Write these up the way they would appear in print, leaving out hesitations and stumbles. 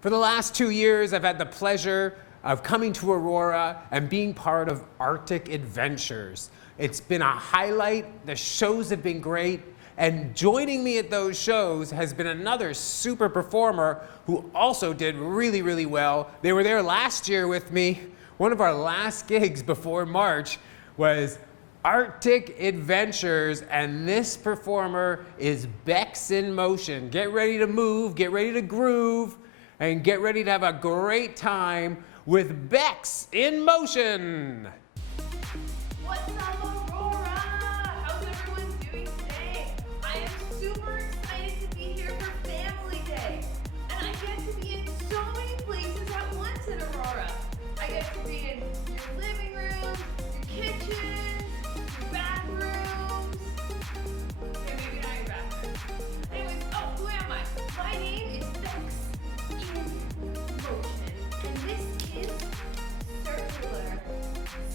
For the last 2 years, I've had the pleasure of coming to Aurora and being part of Arctic Adventures. It's been a highlight. The shows have been great. And joining me at those shows has been another super performer who also did really, really well. They were there last year with me. One of our last gigs before March was Arctic Adventures, and this performer is Bex in Motion. Get ready to move, get ready to groove, and get ready to have a great time with Bex in Motion. What's up, Aurora? How's everyone doing today? I am super excited to be here for Family Day. And I get to be in so many places at once in Aurora. I get to be in your living room, your kitchen, your bathrooms. Okay, maybe not your bathroom. Anyways, oh, who am I? My name is Bex in Motion. And this is Circular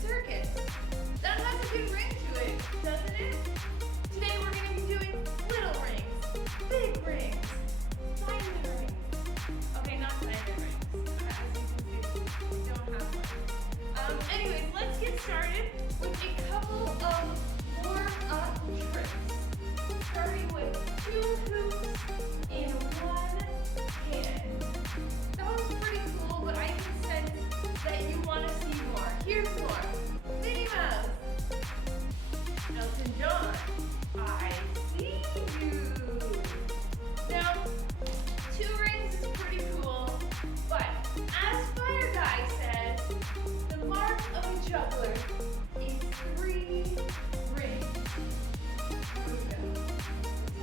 Circus. That has a good ring to it, doesn't it? Today we're going to be doing little rings, big rings, diamond rings. Okay, not diamond rings. As you can see, we don't have one. Anyways, let's get started with a couple of warm-up tricks. Starting with 2 hoops in one hand. That was pretty cool, but I can sense that you want to see more. Here's more. Minnie Mouse. Elton John. I see you. Now, 2 rings is pretty cool, but as Fire Guy said, the mark of a juggler is 3 rings. Here we go.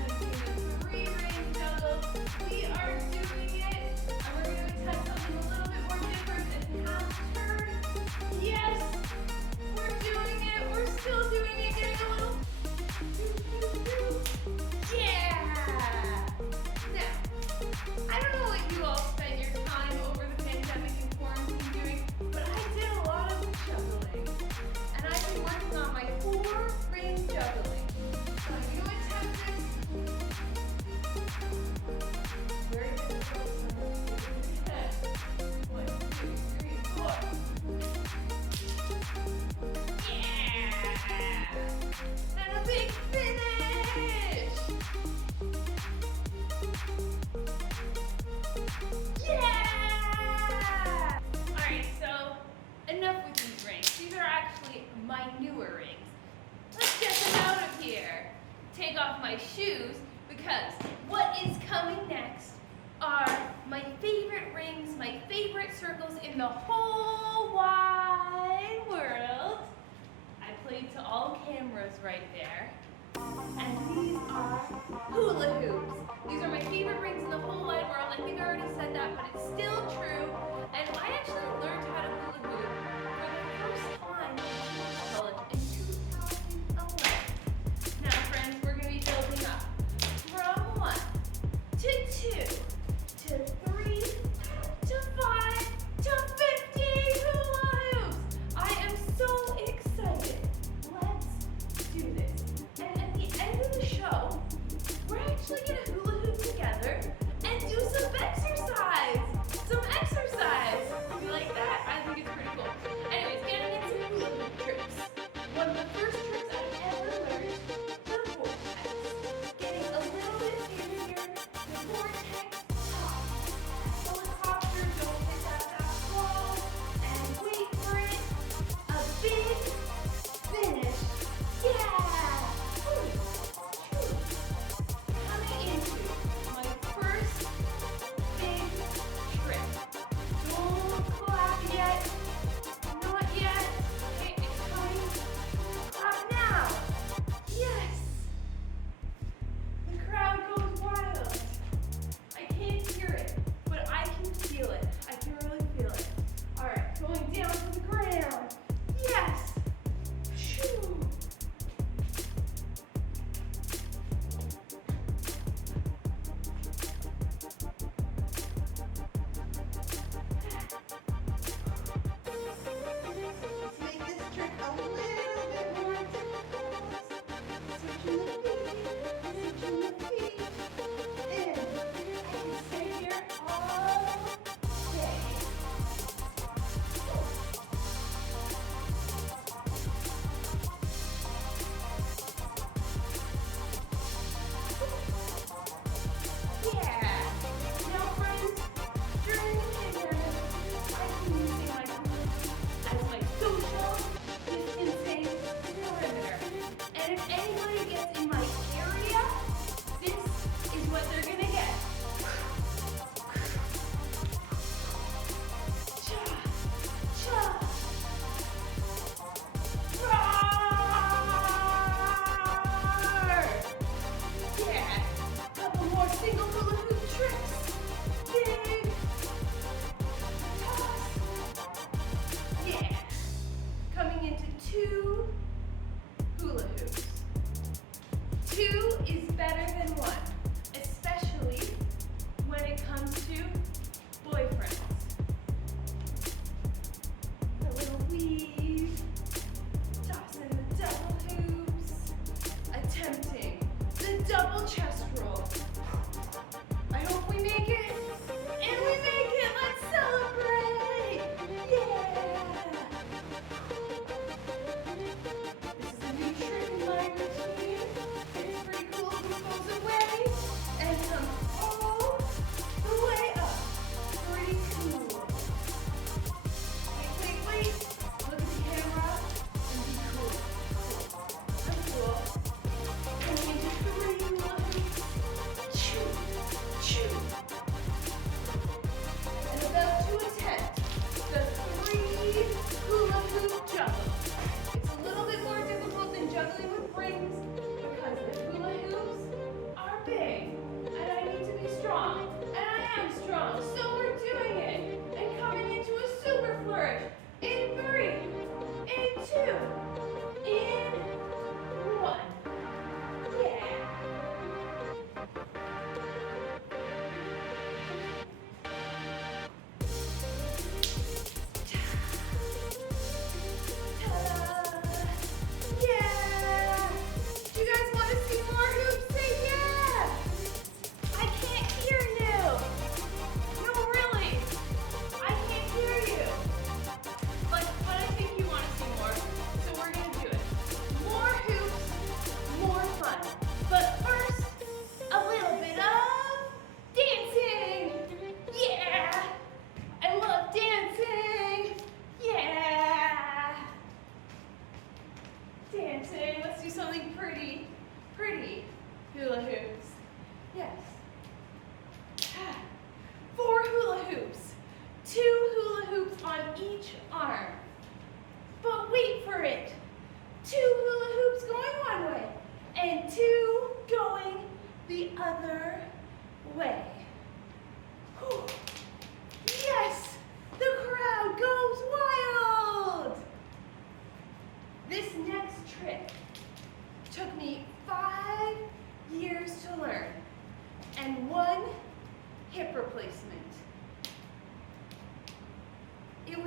Attempting a 3-ring juggle. We are doing it, and we're going to attempt something a little bit more different and half turn. Yes, we're doing it. We're still doing it. Getting a little. Yeah. Now, I don't know what you all spent your time over the pandemic and quarantine doing, but I did a lot of juggling, and I've been working on my 4-ring juggling. So I'm going to attempt this. Very difficult. 1, 2, 3, 4. Yeah! And a big finish! Yeah! Alright, so enough with these rings. These are actually my newer rings. Let's get them out of here. Take off my shoes because what is coming next are my favorite rings, my favorite circles in the whole wide world. I played to all cameras right there. And these are hula hoops. These are my favorite rings in the whole wide world. I think I already said that, but it's still true. And I actually learned how to hula hoop for the first time in college in 2011. Now, friends, we're going to be building up from 1 to 2 to 3 to 5 to 50 hula hoops. I am so excited. Let's do this. And at the end of the show, we're actually going to hula hoop together and do some exercise. Some exercise. You like that? I think it's pretty cool.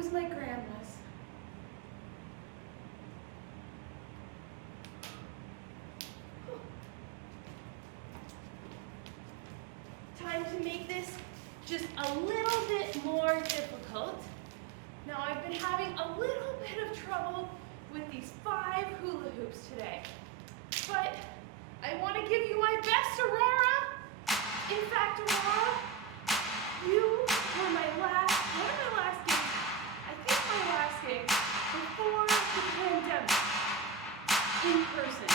was my grandma's. Time to make this just a little bit more difficult. Now I've been having a little bit of trouble with these 5 hula hoops today. But I want to give you my best, Aurora. In fact, Aurora, you were one of my last gigs, I think my last gig, before the pandemic, in person.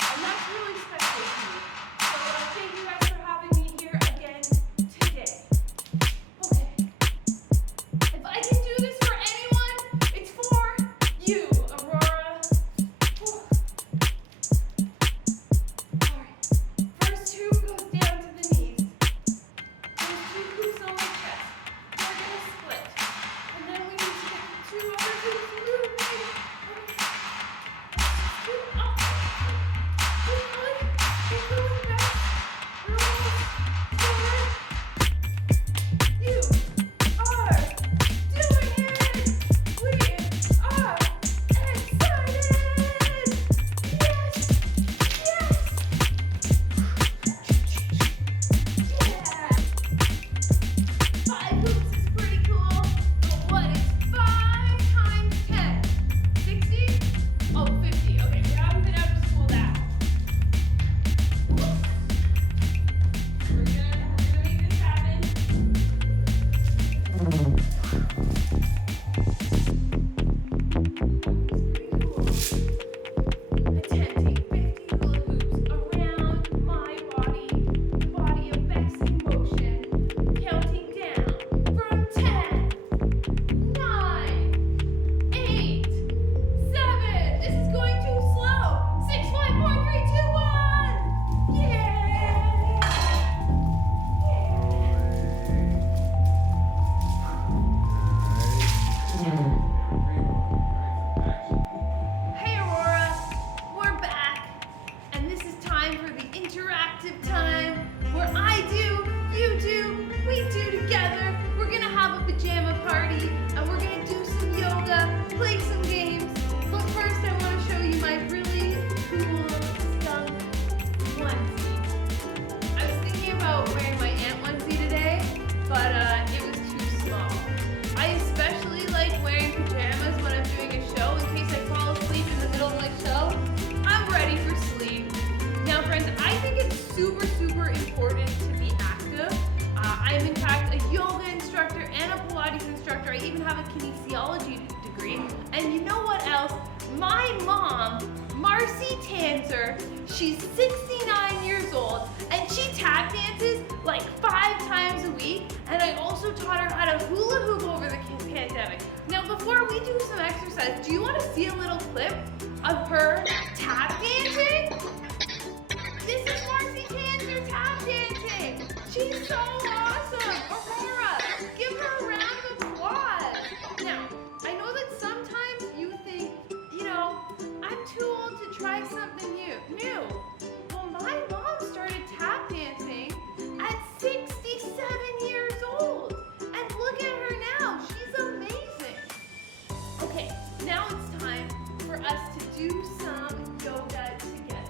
And that's really special to me. So thank you guys for having me here again today. Okay. If I can do this for anyone, it's for you, Aurora. Alright. First hoop goes down to the knees. There's 2 hoops on my chest. We're gonna split. And then we need to get the 2 other hoops moving. Scoot up. Keep going. Keep going back. We're almost there. You are doing it! We are excited! Yes! Yes! Yeah! 5 hoops is pretty cool, but what is 5 times 10? 60? Oh, 50. Okay, we haven't been out to school that. We're gonna make this happen. Attempting 50 hula hoops around my body, the body of Bex in motion, counting down from 10, 9, 8, 7. This is going too slow. 6, 5, 4, 3, 2, 1. Yeah! Hey Aurora, we're back, and this is time for the interactive time where I do, you do, we do together. We're gonna have a pajama party, and we're gonna do some yoga, play some games. But first, I want to show you my really cool skunk onesie. I was thinking about wearing my aunt onesie today, but it was too small. I especially like wearing pajamas when I'm doing a show in case I fall asleep in the middle of my show. I'm ready for sleep. Now, friends, I think it's super, super important to be active. I'm in fact a yoga instructor and a Pilates instructor. I even have a kinesiology degree. And you know what else? My mom, Marcy Tanzer, she's 69 years old, and she tap dances like 5 times a week. And I also taught her how to hula hoop over the pandemic. Now, before we do some exercise, do you want to see a little clip of her tap dancing? This is Marcy Tanzer tap dancing. She's so awesome. Aurora, give her a round of applause. Now, I know that sometimes you think, I'm too old to try something new. Well, my mom started tap dancing at 67 years old. And look at her now. She's amazing. Okay, now it's time for us to do some yoga together.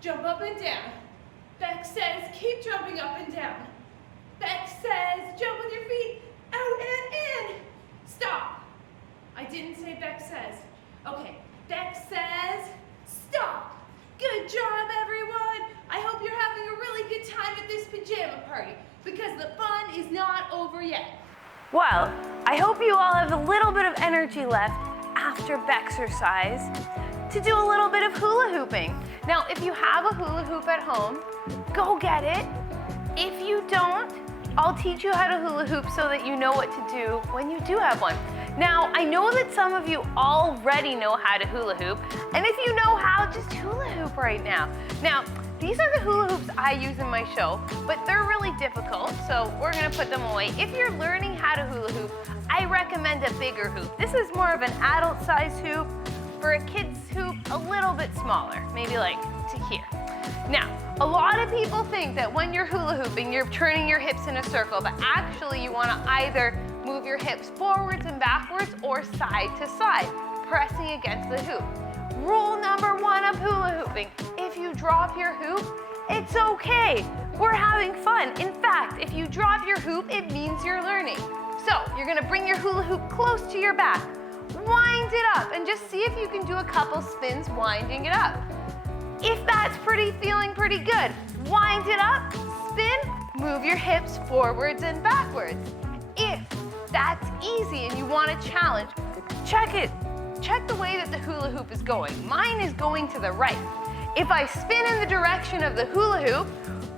jump up and down. Beck says, keep jumping up and down. Beck says, jump with your feet out and in. Stop. I didn't say Beck says. Okay, Beck says, stop. Good job, everyone. I hope you're having a really good time at this pajama party because the fun is not over yet. Well, I hope you all have a little bit of energy left after Bexercise to do a little bit of hula hooping. Now, if you have a hula hoop at home, go get it. If you don't, I'll teach you how to hula hoop so that you know what to do when you do have one. Now, I know that some of you already know how to hula hoop, and if you know how, just hula hoop right now. Now, these are the hula hoops I use in my show, but they're really difficult, so we're gonna put them away. If you're learning how to hula hoop, I recommend a bigger hoop. This is more of an adult size hoop. For a kid's hoop, a little bit smaller, maybe like to here. Now, a lot of people think that when you're hula hooping, you're turning your hips in a circle, but actually you wanna either move your hips forwards and backwards or side to side, pressing against the hoop. Rule number one of hula hooping, if you drop your hoop, it's okay. We're having fun. In fact, if you drop your hoop, it means you're learning. So you're gonna bring your hula hoop close to your back, wind it up, and just see if you can do a couple spins winding it up. If that's feeling pretty good, wind it up, spin, move your hips forwards and backwards. If that's easy and you want a challenge, check it. Check the way that the hula hoop is going. Mine is going to the right. If I spin in the direction of the hula hoop,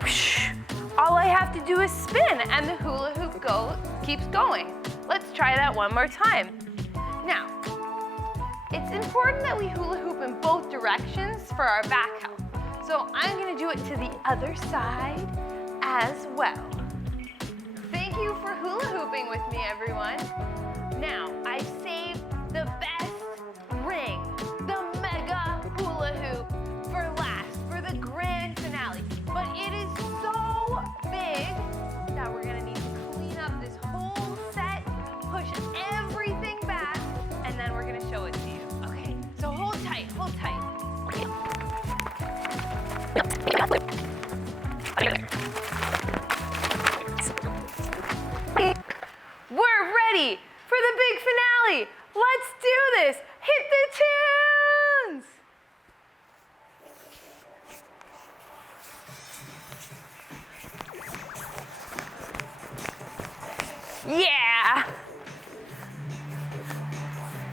whoosh, all I have to do is spin and the hula hoop keeps going. Let's try that one more time. Now, it's important that we hula hoop in both directions for our back health. So I'm gonna do it to the other side as well. Thank you for hula hooping with me, everyone. Now, I've saved the best ring, the mega hula hoop, for last, for the grand finale. But it is so big that we're gonna need to clean up this whole set, push everything back, and then we're gonna show it to you. Okay, so hold tight, hold tight. We're ready for the big finale. Let's do this. Hit the tunes. Yeah.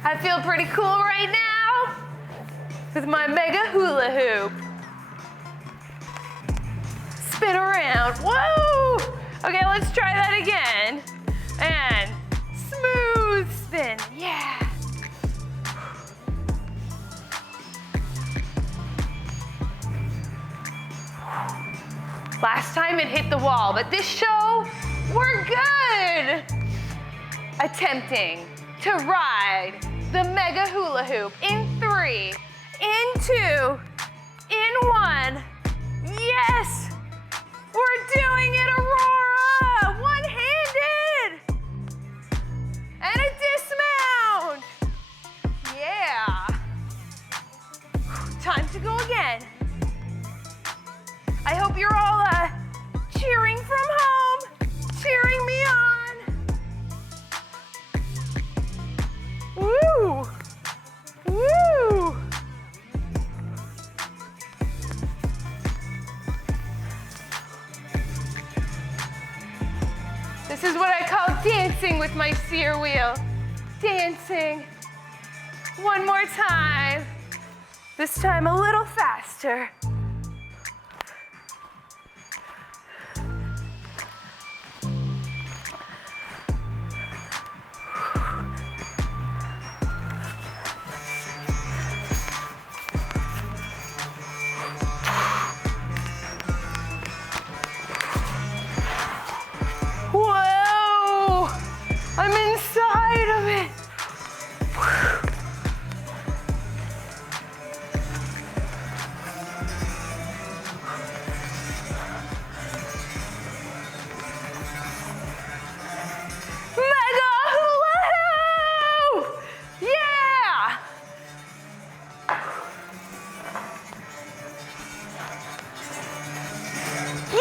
I feel pretty cool right now with my mega hula hoop. Spin around. Whoa! Okay, let's try that again. And smooth spin. Yeah. Last time it hit the wall, but this show, we're good. Attempting to ride the mega hula hoop in 3, in 2, in 1. Yes! We're doing it, Aurora! One-handed! And a dismount! Yeah! Time to go again. I hope you're all cheering from home, cheering me on. Woo! Woo! This is what I call dancing with my steer wheel. Dancing. One more time. This time a little faster.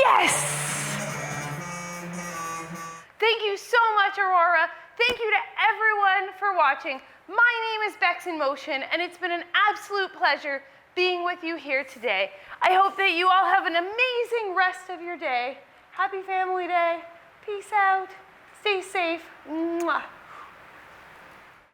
Yes! Thank you so much, Aurora. Thank you to everyone for watching. My name is Bex in Motion, and it's been an absolute pleasure being with you here today. I hope that you all have an amazing rest of your day. Happy Family Day. Peace out. Stay safe. Mwah.